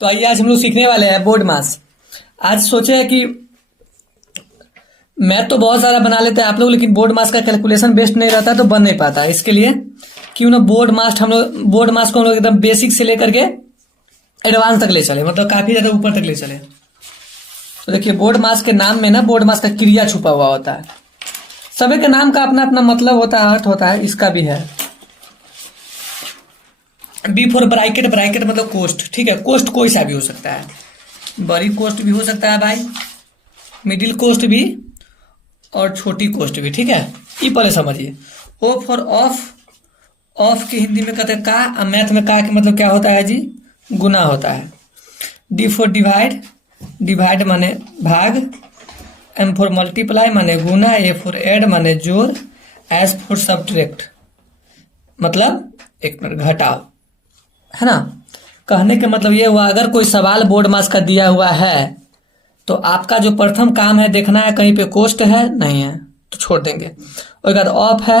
तो आइए आज हम लोग सीखने वाले हैं बोर्ड मास। आज सोचे हैं कि मैथ तो बहुत सारा बना लेते हैं आप लोग, लेकिन बोर्ड मास का कैलकुलेशन बेस्ट नहीं रहता तो बन नहीं पाता। इसके लिए क्यों ना बोर्ड मास को हम लोग एकदम बेसिक से लेकर के एडवांस तक ले चले, मतलब काफी ज्यादा ऊपर तक ले चले। तो देखिए, बोर्ड मास के नाम में ना बोर्ड मास का क्रिया छुपा हुआ होता है। सभी के नाम का अपना अपना मतलब होता है, अर्थ होता है। इसका भी है बी फॉर ब्रैकेट, ब्रैकेट मतलब कोस्ट। ठीक है, कोस्ट कोई सा भी हो सकता है, बड़ी कोस्ट भी हो सकता है भाई, मिडिल कोस्ट भी, और छोटी कोस्ट भी। ठीक है, ये पहले समझिए। ओ फॉर ऑफ, ऑफ की हिंदी में कहते हैं का, और मैथ में का के मतलब क्या होता है जी, गुना होता है। डी फॉर डिवाइड, डिवाइड माने भाग। एम फॉर मल्टीप्लाई माने गुना। ए फॉर ऐड माने जोड़। एस फॉर सब्ट्रैक्ट मतलब एक मिनट घटाओ, है ना। कहने के मतलब ये हुआ, अगर कोई सवाल बोर्ड मास का दिया हुआ है तो आपका जो प्रथम काम है देखना है कहीं पे कोस्ट है नहीं है तो छोड़ देंगे। उसके बाद ऑफ है,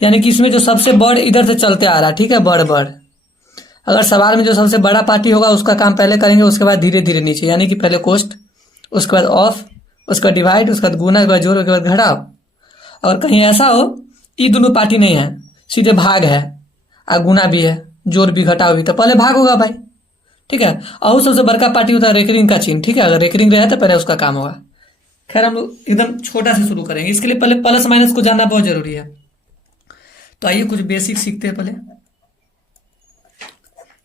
यानी कि इसमें जो सबसे बड़ इधर से चलते आ रहा है। ठीक है, बड़ अगर सवाल में जो सबसे बड़ा पार्टी होगा उसका काम पहले करेंगे, उसके बाद धीरे धीरे नीचे, यानी कि पहले कोस्ट, उसके बाद ऑफ, उसके बाद डिवाइड, उसके बाद गुना, उसके बाद जोड़, उसके बाद घटाओ। और कहीं ऐसा हो ये दोनों पार्टी नहीं है, सीधे भाग है और गुना भी है, जोड़ भी घटाओ भी, तो पहले भाग होगा भाई। ठीक है, और सबसे बड़का पार्टी होता है रेकरिंग का चिन्ह। ठीक है, अगर रेकरिंग रहे तो पहले उसका काम होगा। खैर हम लोग एकदम छोटा से शुरू करेंगे, इसके लिए पहले प्लस माइनस को जानना बहुत जरूरी है। तो आइए कुछ बेसिक सीखते हैं। पहले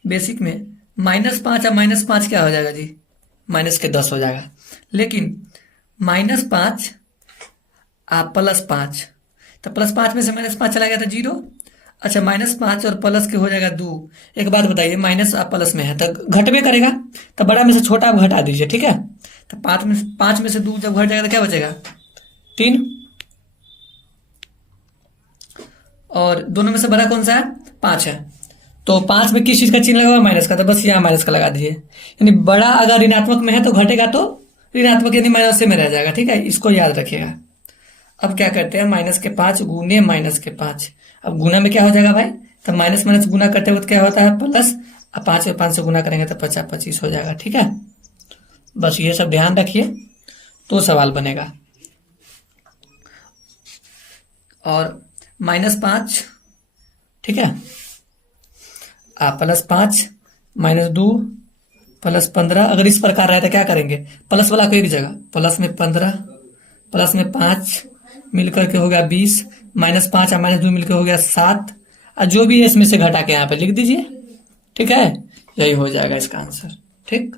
बेसिक में -5 और -5 क्या हो जाएगा जी, -10 हो जाएगा। लेकिन -5 और +5, तो +5 में से -5 चला गया था 0। अच्छा, -5 और प्लस के हो जाएगा 2। एक बात बताइए, माइनस और प्लस में है तो घटबे करेगा, तो बड़ा में से छोटा आप घटा दीजिए। ठीक है, तो 5 में से 2 जब घट जाएगा तो क्या बचेगा, 3। और दोनों में से बड़ा कौन सा है, 5 है। तो 5 में किस चीज का चिन्ह लगा हुआ, माइनस का, तो बस यहाँ माइनस का लगा दीजिए। यानी बड़ा अगर ऋणात्मक में है तो घटेगा तो ऋणात्मक यानी माइनस से में रह जाएगा। ठीक है, इसको याद रखिएगा। अब क्या करते हैं, -5 गुने -5। अब गुना में क्या हो जाएगा भाई, तो माइनस माइनस गुना करते वक्त क्या होता है, प्लस। अब 5 और 5 से गुना करेंगे तो 25 हो जाएगा। ठीक है, बस ये सब ध्यान रखिए तो सवाल बनेगा। और -5, ठीक है, +5 -2 +15। अगर इस प्रकार रहे तो क्या करेंगे, प्लस वाला को एक जगह, प्लस में 15 प्लस में 5 मिलकर के हो गया 20, -5 और -2 मिलकर हो गया 7, और जो भी है इसमें से घटा के यहाँ पे लिख दीजिए। ठीक है, यही हो जाएगा इसका आंसर। ठीक,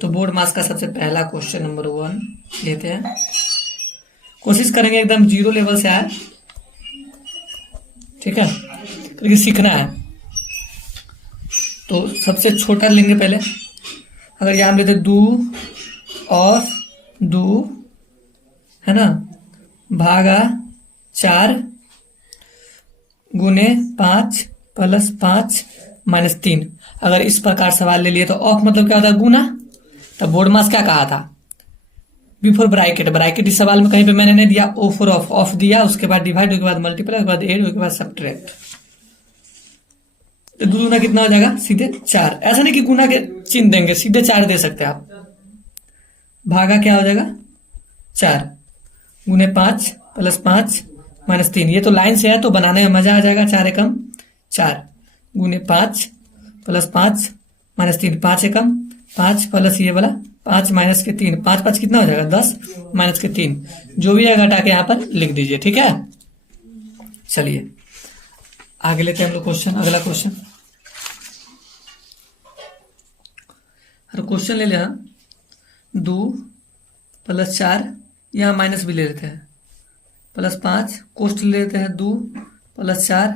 तो बोर्ड मास का सबसे पहला क्वेश्चन नंबर 1 लेते हैं। कोशिश करेंगे एकदम 0 लेवल से आए। ठीक है, क्योंकि सीखना है तो सबसे छोटा लेंगे पहले। अगर यहाँ हम लेते 2 और 2, है ना, भागा 4 गुने 5 + 5 -3। अगर इस प्रकार सवाल ले लिए तो ऑफ मतलब क्या होता है, गुना। तो बोर्ड मास क्या कहा था, बी फॉर ब्रैकेट, ब्रैकेट इस सवाल में कहीं पे मैंने नहीं दिया। ओ फॉर ऑफ, ऑफ दिया, उसके बाद डिवाइड, उसके बाद मल्टीप्लाई, उसके बाद एड, उसके बाद सब्ट्रैक्ट। तो 2 गुना कितना हो जाएगा, सीधे 4। ऐसा नहीं कि गुना के चिन्ह देंगे, सीधे 4 दे सकते हैं आप। भागा क्या हो जाएगा, 4 गुने 5 + 5 -3। ये तो लाइन से है तो बनाने में मजा आ जाएगा। 4 एकम 4 गुने 5 + 5 -3, 5 एकम 5 प्लस ये वाला 5 माइनस के 3, 5 5 कितना हो जाएगा, 10 माइनस के 3। जो भी है घटा के यहाँ पर लिख दीजिए। ठीक है, चलिए आगे लेते हैं हम लोग क्वेश्चन। अगला क्वेश्चन, हर क्वेश्चन ले लेना। 2 + 4, यहाँ माइनस भी ले लेते हैं, +5 कोष्ट ले लेते हैं, 2 + 4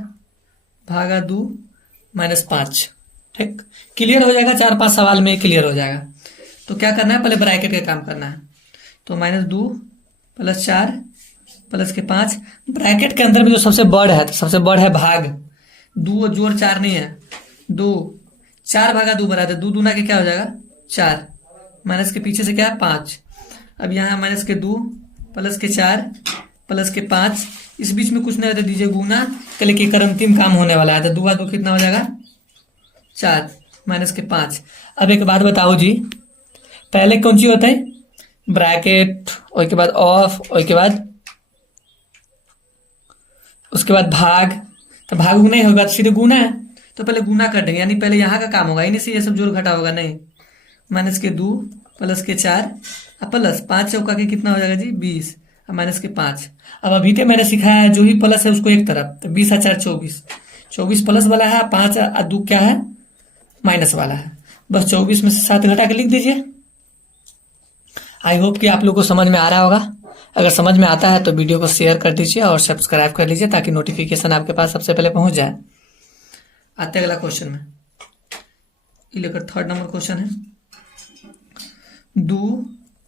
भागा 2 -5। ठीक, क्लियर हो जाएगा, 4-5 सवाल में क्लियर हो जाएगा। तो क्या करना है, पहले ब्रैकेट का काम करना है। तो -2 + 4 प्लस के 5, ब्रैकेट के अंदर में जो सबसे बड़ है तो सबसे बड़ है भाग। 2 जोड़ 4 नहीं है, 2 4 भागा 2 बराबर 2 दूना के क्या हो जाएगा, 4 माइनस के पीछे से क्या है 5। अब यहाँ माइनस के 2 प्लस के 4 प्लस के 5, इस बीच में कुछ नहीं रहता, दीजिए गुना, कल के अंतिम काम होने वाला है। तो 2 2 कितना हो जाएगा 4, -5। अब एक बात बताओ जी, पहले कौन सी होता है? ब्रैकेट, उसके बाद ऑफ, उसके बाद भाग। तो भाग नहीं होगा तो सीधे गुना है, तो पहले गुना कर देंगे, यानी पहले यहाँ का काम होगा, इन्हीं से ये सब जोड़ घटा होगा। नहीं, -2 +4 और +5 चौका के कितना हो जाएगा जी? 20 और -5। अब अभी तो मैंने सिखाया है जो भी प्लस है उसको एक तरफ, तो 20 और 4 24, 24 प्लस वाला है, 5 और 2 क्या है? माइनस वाला है। बस 24 में से 7 घटा के लिख दीजिए। आई होप कि आप लोग को समझ में आ रहा होगा। अगर समझ में आता है तो वीडियो को शेयर कर दीजिए और सब्सक्राइब कर लीजिए ताकि नोटिफिकेशन आपके पास सबसे पहले पहुंच जाए। आते हैं अगला क्वेश्चन में, ये लेकर 3rd नंबर क्वेश्चन है। 2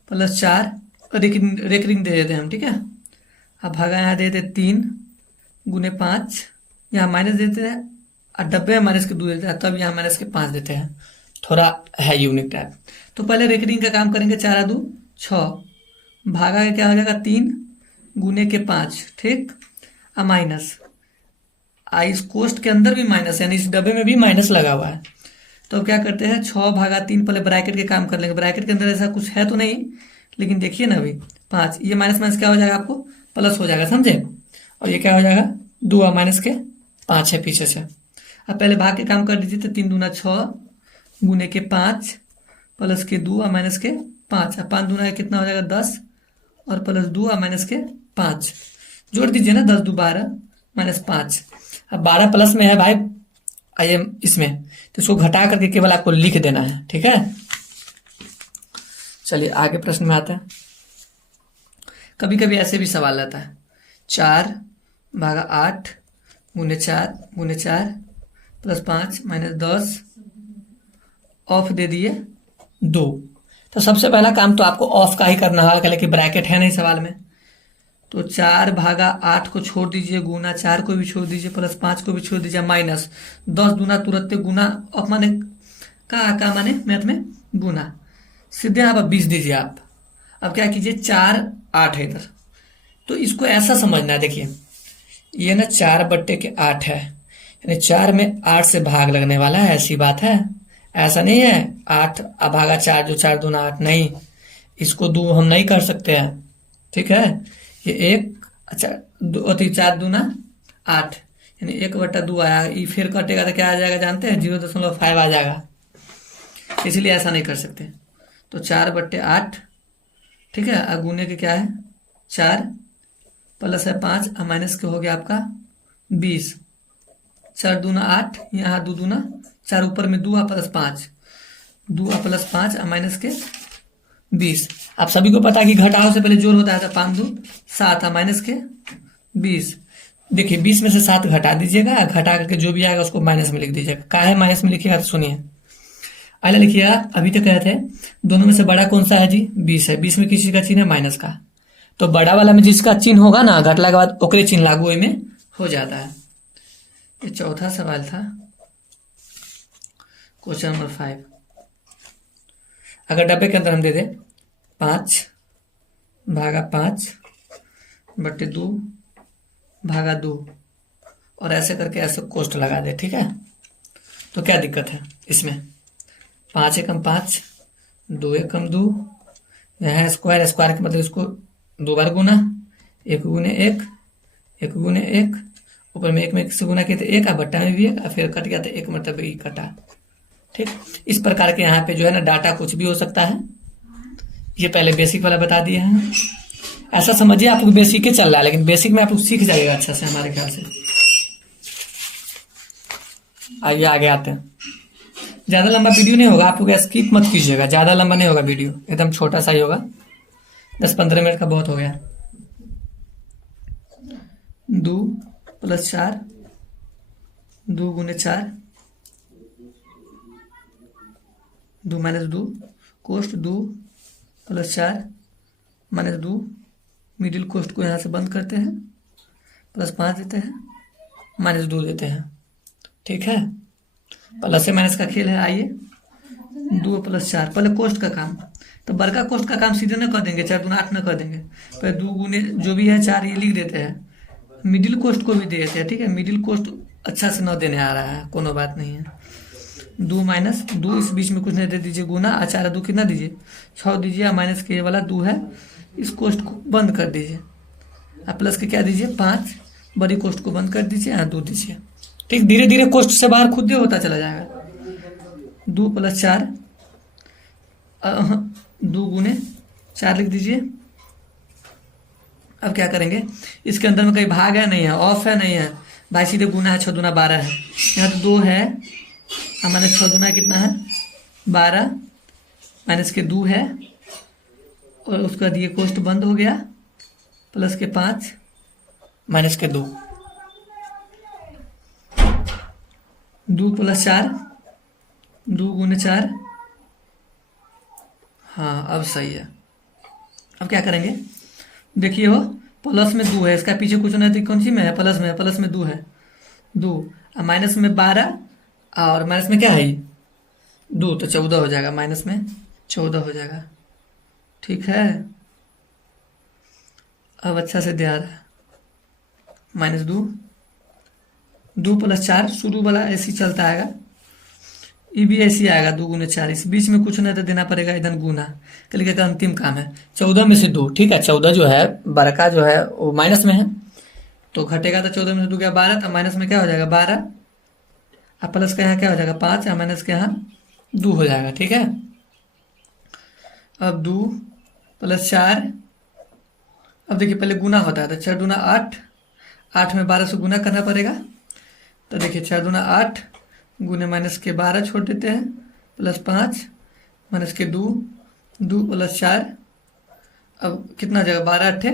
+ 4 रेकरिंग दे देते हैं हम, ठीक है। अब भागा यहाँ दे देते 3 × 5, यहाँ माइनस देते हैं और डब्बे में -2 देते हैं, तब यहाँ -5 देते हैं। थोड़ा है यूनिक टाइप। तो पहले रेकरिंग का काम करेंगे। 4 और 2 6, भागा क्या हो जाएगा? 3 × 5, ठीक, और माइनस। इस कोष्ट के अंदर भी माइनस, यानी इस डब्बे में भी माइनस लगा हुआ है। तो क्या करते हैं? 6/3, पहले ब्रैकेट के काम कर लेंगे। ब्रैकेट के अंदर ऐसा कुछ है तो नहीं, लेकिन देखिए ना अभी 5, ये माइनस क्या हो जाएगा? आपको प्लस हो जाएगा, समझे। और ये क्या हो जाएगा? 2 और -5 है पीछे से। अब पहले भाग के काम कर दीजिए, तो 3 दूना 6 × 5 +2 और -5, और 5 दूना कितना हो जाएगा? 10 और +2 और -5 जोड़ दीजिए ना, 10 2 12 -5। अब 12 प्लस में है भाई, आई एम इसमें, तो इसको घटा करके केवल आपको लिख देना है, ठीक है। चलिए आगे प्रश्न में आते हैं। कभी कभी ऐसे भी सवाल आता है, 4/8 × 4 +5 -10 ऑफ दे दिए 2। तो सबसे पहला काम तो आपको ऑफ का ही करना होगा, लेकिन ब्रैकेट है नहीं सवाल में। तो 4/8 को छोड़ दीजिए, गुना 4 को भी छोड़ दीजिए, +5 को भी छोड़ दीजिए, माइनस 10 दूना तुरंत गुना, ऑफ माने का माने मैथ में गुना, सीधे आप 20 दीजिए आप। अब क्या कीजिए? 4 8 है इधर, तो इसको ऐसा समझना है। देखिए ये ना 4/8 है, यानी 4 में 8 से भाग लगने वाला है, ऐसी बात है। ऐसा नहीं है 8 भागा 4 जो 4 दूना 8, नहीं, इसको 2 हम नहीं कर सकते हैं, ठीक है। ये 1, अच्छा 4 दूना 8, यानी 1/2 आया। ये फिर कटेगा तो क्या आ जाएगा जानते हैं? 0.5 आ जाएगा, इसलिए ऐसा नहीं कर सकते। तो 4/8, ठीक है। और गुने के क्या है? 4 प्लस है 5 और माइनस के हो गया आपका 20। 4 दूना 8, यहाँ 2 दूना 4, ऊपर में 2 + 5, 2 + 5 और माइनस के 20। आप सभी को पता है कि घटाव से पहले जोड़ होता है, तो 5 2 7 और माइनस के 20। देखिए 20 में से 7 घटा दीजिएगा, घटा करके जो भी आएगा उसको माइनस में लिख दीजिएगा। काहे माइनस में लिखिएगा? तो सुनिए, अगला लिखिएगा। अभी तक कहे थे दोनों में से बड़ा कौन सा है जी? 20 है। 20 में किस चीज का चिन्ह है? माइनस का। तो बड़ा वाला में जिसका चिन्ह होगा ना, घटला के बाद ओकरे चिन्ह लागू में हो जाता है। ये चौथा सवाल था, क्वेश्चन नंबर 5। अगर डब्बे के अंदर हम दे दें 5/2/2 और ऐसे करके ऐसे कोष्ट लगा दे, ठीक है। तो क्या दिक्कत है इसमें? 5 एकम 5, 2 एकम 2, यहाँ स्क्वायर के मतलब इसको 2 बार गुना, 1 × 1, 1 × 1, ऊपर में 1 में 1 से गुना किया तो 1, और बट्टा में भी 1, फिर कट गया तो 1 मतलब 1 कटा, ठीक। इस प्रकार के यहाँ पे जो है ना डाटा कुछ भी हो सकता है। ये पहले बेसिक वाला बता दिए हैं। ऐसा समझिए आप लोग बेसिक के चल रहा है, लेकिन बेसिक में आप लोग सीख जाइएगा अच्छा से हमारे ख्याल से। आइए आगे आते हैं। ज्यादा लंबा वीडियो नहीं होगा, आप लोग स्किप मत कीजिएगा, ज्यादा लंबा नहीं होगा वीडियो, एकदम छोटा सा ही होगा, 10-15 मिनट का बहुत हो गया। 2 + 4, 2 × 4, 2 - 2, कोष्ट 2 + 4 - 2, मिडिल कोष्ट को यहाँ से बंद करते हैं, +5 देते हैं, -2 देते हैं, ठीक है। प्लस से माइनस का खेल है। आइए 2 + 4, पहले कोष्ट का काम, तो बड़का कोष्ट का काम सीधे न कर देंगे, 4 दूना 8 न कर देंगे, पहले 2 गुने जो भी है 4 ये लिख देते हैं, मिडिल कोष्ट को भी दे देते हैं, ठीक है। मिडिल कोष्ट अच्छा से न देने आ रहा है, कोनो बात नहीं है। 2 माइनस 2, इस बीच में कुछ नहीं दे दीजिए गुना, 4 2 कितना दीजिए 6 दीजिए, माइनस के ये वाला 2 है, इस कोष्ट को बंद कर दीजिए, प्लस के क्या दीजिए 5, बड़ी कोष्ट को बंद कर दीजिए, यहाँ 2 दीजिए। ठीक, धीरे धीरे कोष्ट से बाहर खुद ही होता चला जाएगा। 2 + 4, 2 गुने 4 लिख दीजिए। अब क्या करेंगे, इसके अंदर में कहीं भाग है नहीं है, ऑफ है नहीं है भाई, सीधे गुना है, 6 दूना 12 है, यहाँ तो 2 है, हमारे 6 दूना कितना है 12, माइनस के 2 है, और उसके बाद ये कोष्ट बंद हो गया, प्लस के 5 माइनस के 2, 2 + 4, 2 गुने 4, हाँ अब सही है। अब क्या करेंगे, देखिए हो प्लस में 2 है, इसका पीछे कुछ नहीं, तो कौन सी में है, प्लस में है, प्लस में 2 है, 2 माइनस में 12, और माइनस में क्या है 2, तो 14 हो जाएगा, माइनस में 14 हो जाएगा। ठीक है, अब अच्छा से ध्यान है, -2, 2 + 4, शुरू वाला ऐसी चलता आएगा, ये भी ऐसी आएगा, 2 गुने 4, इस बीच में कुछ नहीं तो देना पड़ेगा, इधर गुना के लिए का अंतिम काम है, 14 में से 2। ठीक है, 14 जो है बड़का जो है वो माइनस में है, तो घटेगा तो 14 में से 2 क्या 12, तो माइनस में क्या हो जाएगा 12, अब प्लस का यहाँ क्या हो जाएगा 5, या माइनस के यहाँ 2 हो जाएगा। ठीक है, अब 2 + 4, अब देखिए पहले गुना होता है, तो 4 दूना 8, 8 में 12 से गुना करना पड़ेगा, तो देखिए 4 दूना 8 गुने माइनस के 12 छोड़ देते हैं, प्लस 5 माइनस के 2, 2 + 4, अब कितना हो जाएगा 12 अट्ठे,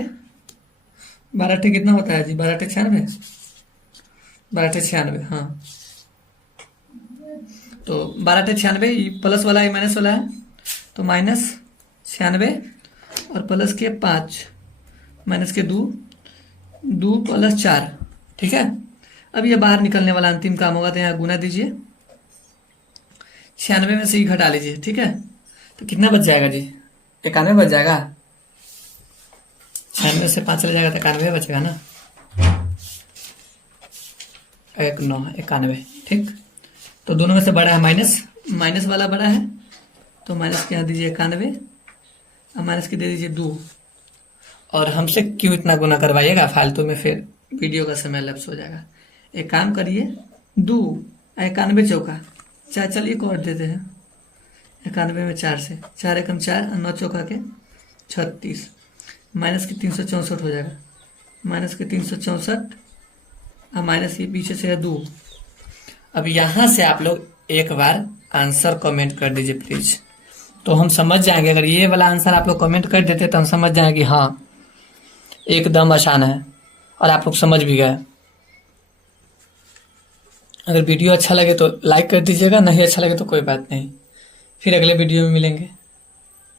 12 अट्ठे कितना होता है जी, 12 अट्ठे 96, 12 अट्ठे 96, हाँ, तो 12 अट्ठे 96, ये प्लस वाला है माइनस वाला है, तो -96 और प्लस के 5 माइनस के 2, 2 + 4। ठीक है, अब ये बाहर निकलने वाला अंतिम काम होगा, तो यहाँ गुना दीजिए, 96 में से ही घटा लीजिए। ठीक है, तो कितना बच जाएगा जी, 91 बच जाएगा, 96 से 5 चले जाएगा तो 91 बचेगा ना, 1 9 91। ठीक, तो दोनों में से बड़ा है माइनस, माइनस वाला बड़ा है, तो माइनस के यहाँ दीजिए 91, और माइनस के दे दीजिए 2, और हमसे क्यों इतना गुना करवाइएगा फालतू में, फिर वीडियो का समय लैप्स हो जाएगा। एक काम करिए, 2 91 चौका 4, चलिए को और देते हैं, 91 में 4 से 4 एकम 4, 9 चौका के 36, माइनस के 364 हो जाएगा, माइनस के 364, और माइनस के पीछे से है 2। अब यहाँ से आप लोग एक बार आंसर कमेंट कर दीजिए प्लीज, तो हम समझ जाएंगे। अगर ये वाला आंसर आप लोग कमेंट कर देते तो हम समझ जाएंगे कि हाँ एकदम आसान है, और आप लोग समझ भी गए। अगर वीडियो अच्छा लगे तो लाइक कर दीजिएगा, नहीं अच्छा लगे तो कोई बात नहीं, फिर अगले वीडियो में मिलेंगे।